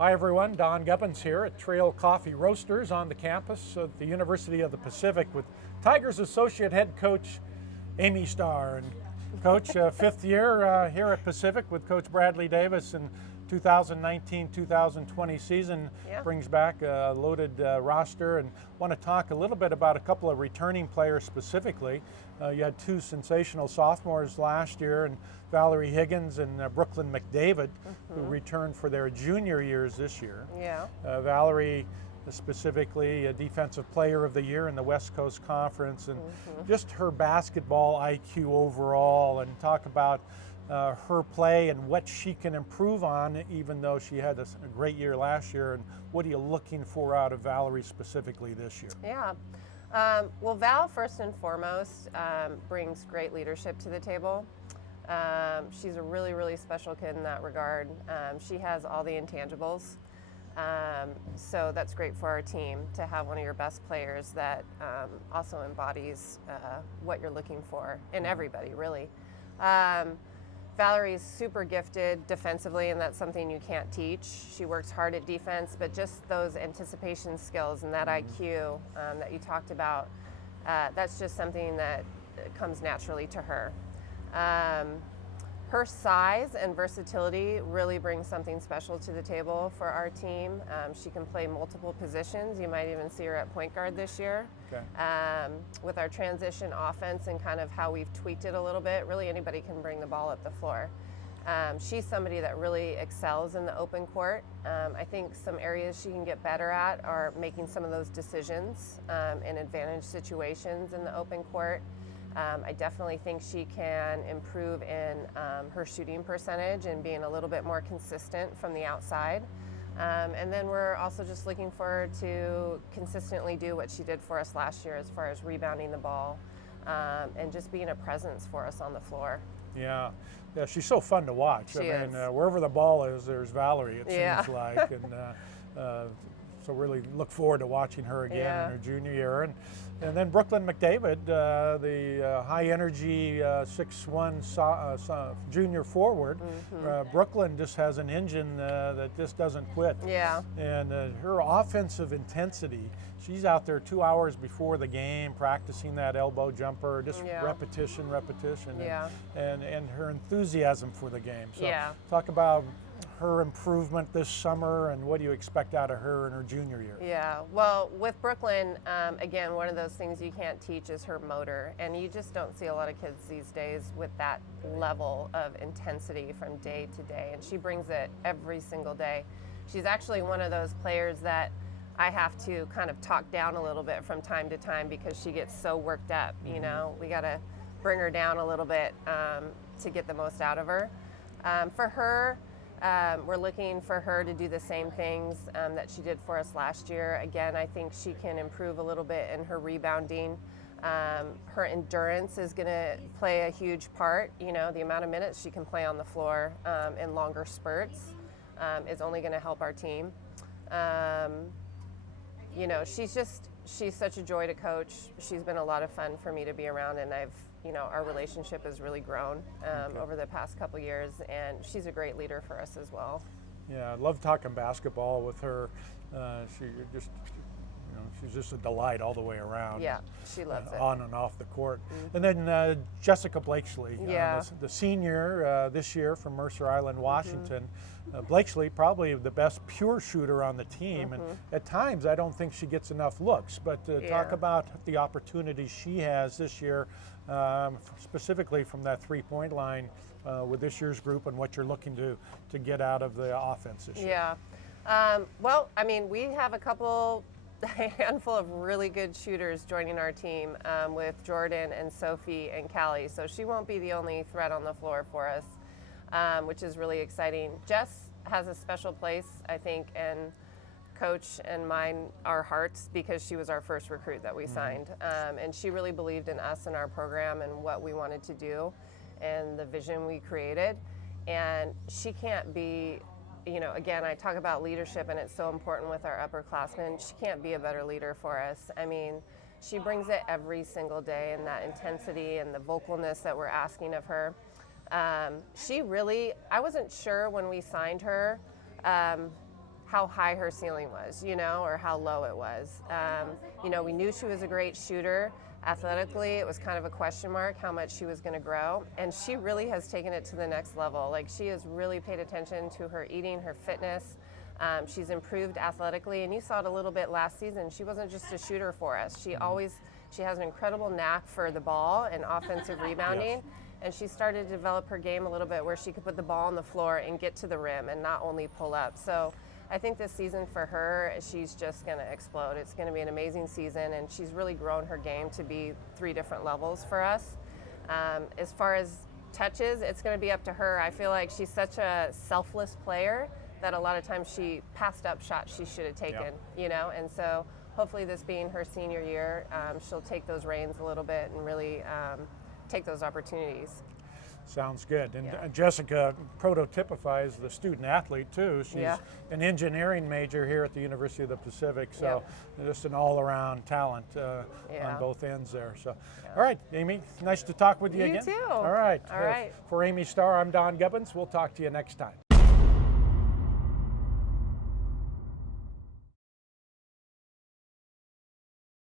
Hi everyone, Don Gubbins here at Trail Coffee Roasters on the campus of the University of the Pacific with Tigers Associate Head Coach Amy Starr. And Coach, fifth year here at Pacific with Coach Bradley Davis, and 2019-2020 season brings back a loaded roster, and want to talk a little bit about a couple of returning players specifically. You had two sensational sophomores last year, and Valerie Higgins and Brooklyn McDavid, who returned for their junior years this year. Valerie specifically a Defensive Player of the Year in the West Coast Conference, and just her basketball IQ overall, and talk about her play and what she can improve on, even though she had a great year last year. And what are you looking for out of Valerie specifically this year? Well, Val, first and foremost, brings great leadership to the table. She's a really, really special kid in that regard. She has all the intangibles. So that's great for our team to have one of your best players that also embodies what you're looking for in everybody, really. Valerie's super gifted defensively, and that's something you can't teach. She works hard at defense, but just those anticipation skills and that IQ that you talked about, that's just something that comes naturally to her. Her size and versatility really brings something special to the table for our team. She can play multiple positions. You might even see her at point guard this year. With our transition offense and kind of how we've tweaked it a little bit, really anybody can bring the ball up the floor. She's somebody that really excels in the open court. I think some areas she can get better at are making some of those decisions in advantage situations in the open court. I definitely think she can improve in her shooting percentage and being a little bit more consistent from the outside. And then we're also just looking for her to consistently do what she did for us last year as far as rebounding the ball and just being a presence for us on the floor. Yeah, she's so fun to watch. She is. Wherever the ball is, there's Valerie, it seems like. And so really look forward to watching her again in her junior year. And then Brooklyn McDavid, the high-energy 6'1" junior forward. Brooklyn just has an engine that just doesn't quit. And her offensive intensity, she's out there 2 hours before the game practicing that elbow jumper, just repetition, and her enthusiasm for the game. So talk about her improvement this summer, and what do you expect out of her in her junior year? Well, with Brooklyn, again, one of those things you can't teach is her motor, and you just don't see a lot of kids these days with that level of intensity from day to day, and she brings it every single day. She's actually one of those players that I have to kind of talk down a little bit from time to time because she gets so worked up. You know, we got to bring her down a little bit to get the most out of her. For her, we're looking for her to do the same things that she did for us last year. Again, I think she can improve a little bit in her rebounding. Her endurance is going to play a huge part. You know, the amount of minutes she can play on the floor in longer spurts is only going to help our team. You know, she's such a joy to coach. She's been a lot of fun for me to be around, and our relationship has really grown over the past couple years, and she's a great leader for us as well. Yeah, I love talking basketball with her. She's just a delight all the way around. Yeah, she loves it. On and off the court. And then Jessica Blakeslee, the senior this year from Mercer Island, Washington. Blakeslee, probably the best pure shooter on the team, and at times I don't think she gets enough looks, but talk about the opportunities she has this year, specifically from that three-point line with this year's group, and what you're looking to get out of the offense this year. Well, I mean, we have a handful of really good shooters joining our team with Jordan and Sophie and Callie, so she won't be the only threat on the floor for us, which is really exciting. Jess has a special place, I think, in Coach and our hearts, because she was our first recruit that we signed, and she really believed in us and our program and what we wanted to do and the vision we created. And she can't be, again, I talk about leadership, and it's so important with our upperclassmen. She can't be a better leader for us. I mean, she brings it every single day, and that intensity and the vocalness that we're asking of her. I wasn't sure when we signed her how high her ceiling was, or how low it was. We knew she was a great shooter. Athletically, it was kind of a question mark how much she was going to grow, and she really has taken it to the next level. Like, she has really paid attention to her eating, her fitness. She's improved athletically, and you saw it a little bit last season. She wasn't just a shooter for us. She has an incredible knack for the ball and offensive rebounding. Yes. And she started to develop her game a little bit where she could put the ball on the floor and get to the rim and not only pull up. So I think this season for her, she's just going to explode. It's going to be an amazing season, and she's really grown her game to be 3 different levels for us. As far as touches, it's going to be up to her. I feel like she's such a selfless player that a lot of times she passed up shots she should have taken, and so hopefully this being her senior year, she'll take those reins a little bit and really take those opportunities. Sounds good. And Jessica prototypifies the student athlete too. She's an engineering major here at the University of the Pacific, so just an all-around talent on both ends there. So, all right, Amy, nice to talk with you again. You too. All right. All right. For Amy Starr, I'm Don Gubbins. We'll talk to you next time.